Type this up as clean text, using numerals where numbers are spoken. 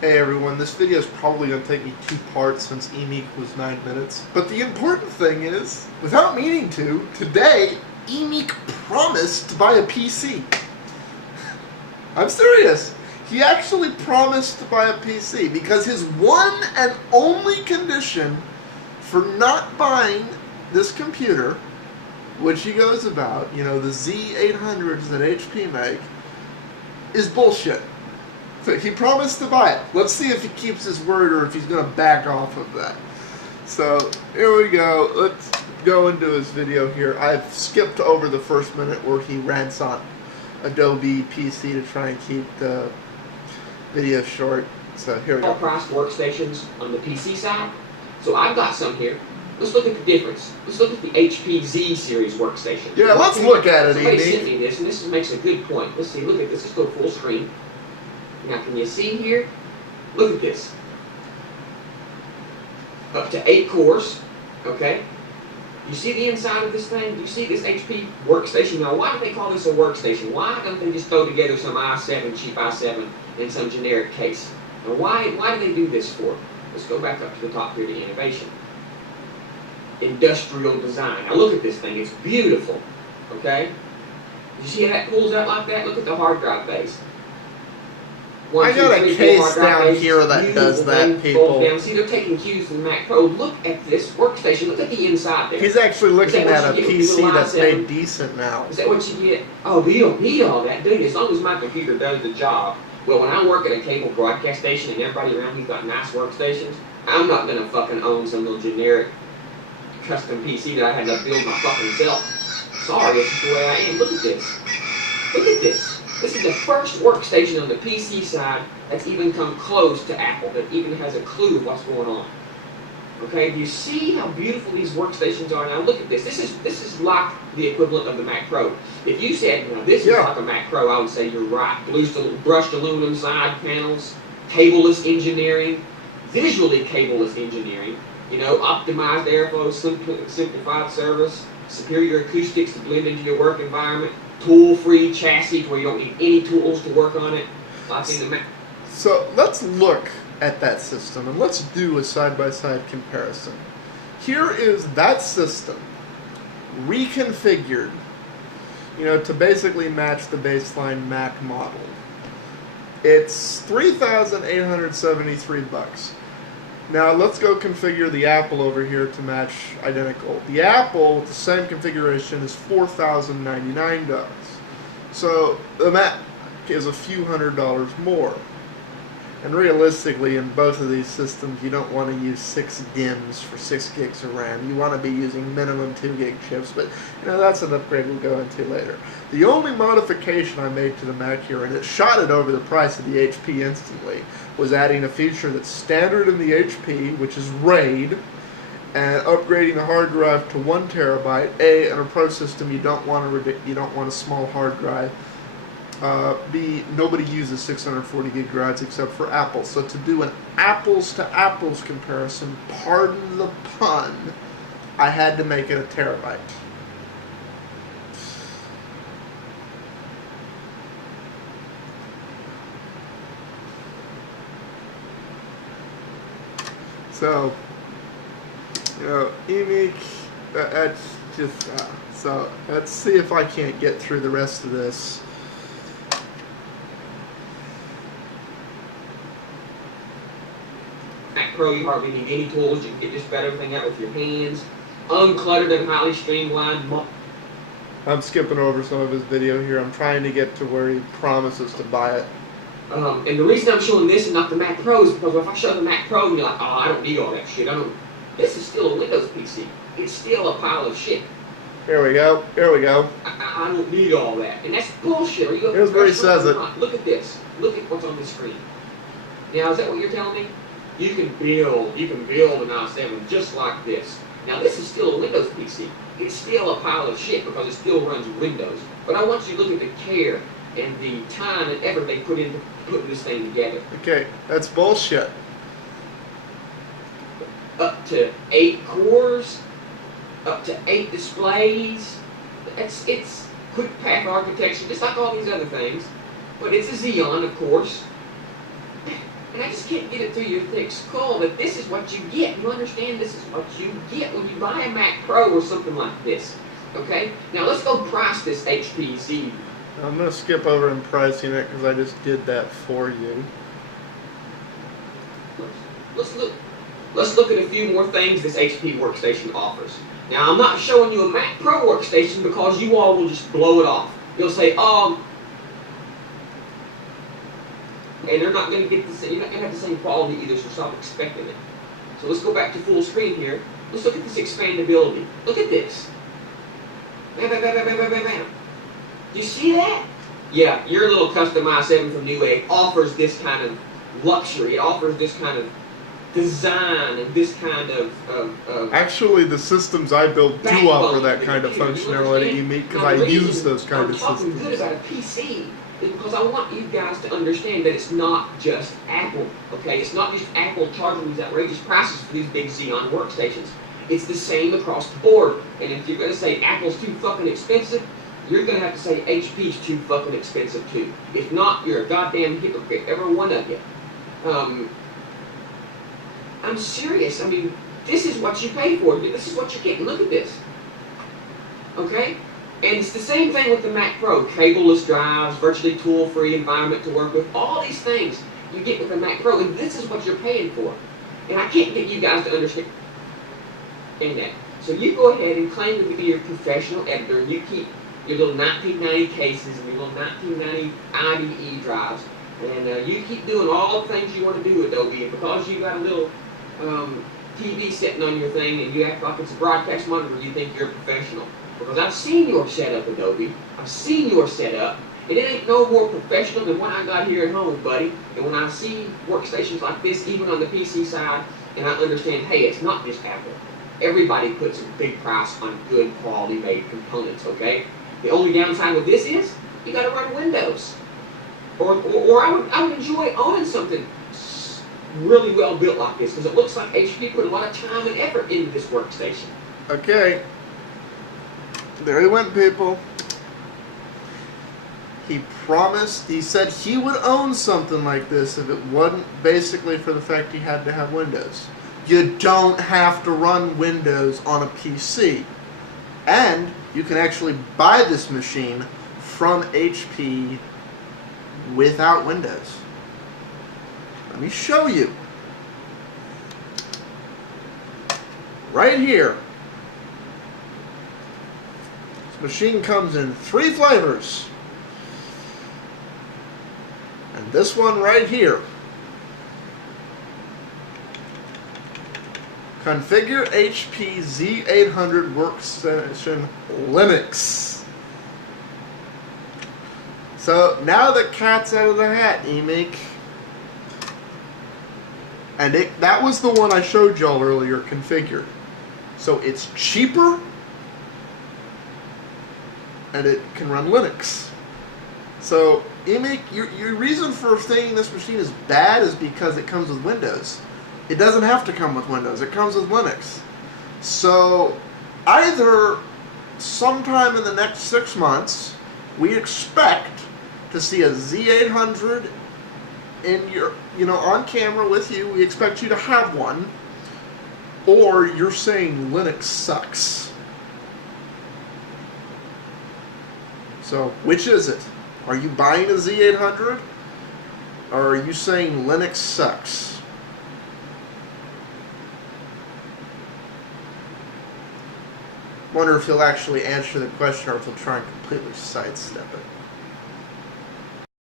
Hey everyone, this video is probably going to take me 2 parts since Emeek was 9 minutes. But the important thing is, without meaning to, today, Emeek promised to buy a PC. I'm serious. He actually promised to buy a PC because his one and only condition for not buying this computer, which he goes about, you know, the Z800s that HP make, is bullshit. So he promised to buy it. Let's see if he keeps his word or if he's going to back off of that. So here we go. Let's go into his video here. I've skipped over the first minute where he rants on Adobe PC to try and keep the video short. So here we go. Priced workstations on the PC side. So I've got some here. Let's look at the difference. Let's look at the HP Z series workstation. Yeah, let's look at it, Somebody sent me this, and this makes a good point. Let's see. Look at this. Let's go full screen. Now, can you see here? Look at this. Up to 8 cores, okay? You see the inside of this thing? You see this HP workstation? Now, why do they call this a workstation? Why don't they just throw together some i7, cheap i7, in some generic case? Now, why do they do this for? Let's go back up to the top here to innovation. Industrial design. Now, look at this thing. It's beautiful, okay? You see how that pulls out like that? Look at the hard drive base. I got a case down here that does that, people. See, they're taking cues from the Mac Pro. Look at this workstation. Look at the inside there. He's actually looking at a PC that's made decent now. Is that what you get? Oh, you don't need all that, do you? As long as my computer does the job. Well, when I work at a cable broadcast station and everybody around me's got nice workstations, I'm not going to fucking own some little generic custom PC that I had to build my fucking self. Sorry, this is the way I am. Look at this. Look at this. This is the first workstation on the PC side that's even come close to Apple, that even has a clue of what's going on. Okay, do you see how beautiful these workstations are? Now look at this. This is like the equivalent of the Mac Pro. If you said, now this is like a Mac Pro, I would say you're right. Brushed aluminum side panels, cableless engineering, visually cableless engineering, you know, optimized airflow, simplified service, superior acoustics to blend into your work environment, tool-free chassis where you don't need any tools to work on it. So let's look at that system and let's do a side-by-side comparison. Here is that system reconfigured, you know, to basically match the baseline Mac model. It's $3,873. Now let's go configure the Apple over here to match identical. The Apple with the same configuration is $4,099. So the Mac is a few $100s more. And realistically, in both of these systems, you don't want to use 6 DIMMs for 6 gigs of RAM. You want to be using minimum 2 gig chips, but you know that's an upgrade we'll go into later. The only modification I made to the Mac here, and it shot it over the price of the HP instantly, was adding a feature that's standard in the HP, which is RAID, and upgrading the hard drive to 1 terabyte. A, in a Pro system, you don't want a small hard drive. B, nobody uses 640 gig drives except for Apple. So to do an apples to apples comparison, pardon the pun, I had to make it a terabyte. So, you know, Emeek, that's just, so let's see if I can't get through the rest of this. Mac Pro, you hardly need any tools. You can get just about everything out with your hands. Uncluttered and highly streamlined. I'm skipping over some of his video here. I'm trying to get to where he promises to buy it. And the reason I'm showing this and not the Mac Pro is because if I show the Mac Pro and you're like, oh, I don't need all that shit. This is still a Windows PC. It's still a pile of shit. Here we go. Here we go. I don't need all that. And that's bullshit. Here's where he says it. Look at this. Look at what's on the screen. Now, is that what you're telling me? You can build an i7 just like this. Now, this is still a Windows PC. It's still a pile of shit because it still runs Windows. But I want you to look at the care and the time and effort they put into putting this thing together. Okay, that's bullshit. Up to 8 cores, up to 8 displays. It's quick path architecture, just like all these other things. But it's a Xeon, of course. And I just can't get it through your thick skull that this is what you get. You understand this is what you get when you buy a Mac Pro or something like this. Okay? Now let's go price this HP Z. I'm going to skip over in pricing it because I just did that for you. Let's look at a few more things this HP workstation offers. Now I'm not showing you a Mac Pro workstation because you all will just blow it off. You'll say, oh, and they're not going to get the same, you're not going to have the same quality either, so stop expecting it. So let's go back to full screen here. Let's look at this expandability. Look at this. Bam, bam, bam, bam, bam, bam, bam. Do you see that? Yeah, your little custom i7 from Newegg offers this kind of luxury. It offers this kind of design and this kind of actually, the systems I build do offer that kind of functionality, Emeek, because I use those kind of systems. I'm talking good about a PC is because I want you guys to understand that it's not just Apple, okay? It's not just Apple charging these outrageous prices for these big Xeon workstations. It's the same across the board. And if you're going to say Apple's too fucking expensive, you're going to have to say HP's too fucking expensive too. If not, you're a goddamn hypocrite, every one of you. I'm serious. I mean, this is what you pay for. This is what you're getting. Look at this. Okay? And it's the same thing with the Mac Pro. Cableless drives, virtually tool-free environment to work with. All these things you get with the Mac Pro, and this is what you're paying for. And I can't get you guys to understand that. So you go ahead and claim to be your professional editor, and you keep your little 1990 cases and your little 1990 IDE drives, and you keep doing all the things you want to do with Adobe, and because you got a little TV sitting on your thing and you act like it's a broadcast monitor, you think you're a professional. Because I've seen your setup, Adobe. I've seen your setup, and it ain't no more professional than what I got here at home, buddy. And when I see workstations like this, even on the PC side, and I understand, hey, it's not just Apple. Everybody puts a big price on good quality made components, okay? The only downside with this is, you gotta run Windows. Or I would enjoy owning something really well built like this, because it looks like HP put a lot of time and effort into this workstation. Okay. There he went, people. He promised, he said he would own something like this if it wasn't basically for the fact he had to have Windows. You don't have to run Windows on a PC. And you can actually buy this machine from HP without Windows. Let me show you. Right here. This machine comes in 3 flavors. And this one right here. Configure HP Z800 Workstation Linux. So now the cat's out of the hat, Emeek. And that was the one I showed y'all earlier, configured. So it's cheaper, and it can run Linux. So, Emeek, your reason for saying this machine is bad is because it comes with Windows. It doesn't have to come with Windows. It comes with Linux. So, either sometime in the next 6 months, we expect to see a Z800 in your, on camera with you. We expect you to have one. Or you're saying Linux sucks. So, which is it? Are you buying a Z800? Or are you saying Linux sucks? Wonder if he'll actually answer the question or if he'll try and completely sidestep it.